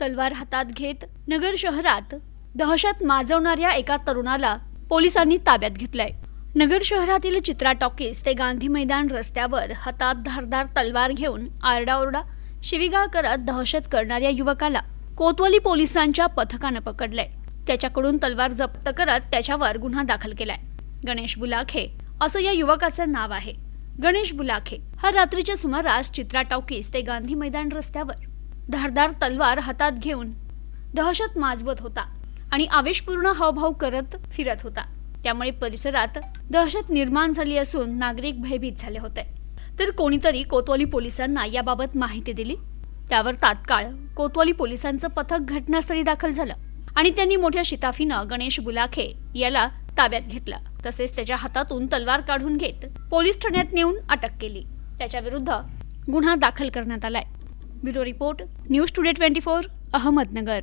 तलवार हातात घेत नगर शहरात दहशत माजवणाऱ्या एका तरुणाला पोलिसांनी ताब्यात घेतलंय। नगर शहरातील चित्रा टॉकीज ते गांधी मैदान रस्त्यावर हातात धारदार तलवार घेऊन आरडाओरडा शिवीगाळ करत दहशत करणाऱ्या युवकाला कोतवाली पोलिसांच्या पथकानं पकडलंय। त्याच्याकडून तलवार जप्त करत त्याच्यावर गुन्हा दाखल केलाय। गणेश बुलाखे असं या युवकाचं नाव आहे। गणेश बुलाखे हा रात्रीच्या सुमारास चित्रा टॉकीज ते गांधी मैदान रस्त्यावर धारदार तलवार हातात घेऊन दहशत माजवत होता आणि आवेशपूर्ण हावभाव करत फिरत होता। त्यामुळे परिसरात दहशत निर्माण झाली असून नागरिक भयभीत झाले होते। तर कोणीतरी कोतवाली पोलिसांना याबाबत माहिती दिली। त्यावर तात्काळ कोतवाली पोलिसांचं पथक घटनास्थळी दाखल झालं आणि त्यांनी मोठ्या शिताफीनं गणेश बुलाखे याला ताब्यात घेतलं। तसेच त्याच्या हातातून तलवार काढून घेत पोलीस ठाण्यात नेऊन अटक केली। त्याच्या विरुद्ध गुन्हा दाखल करण्यात आलाय। Bureau report, news today 24, Ahmednagar.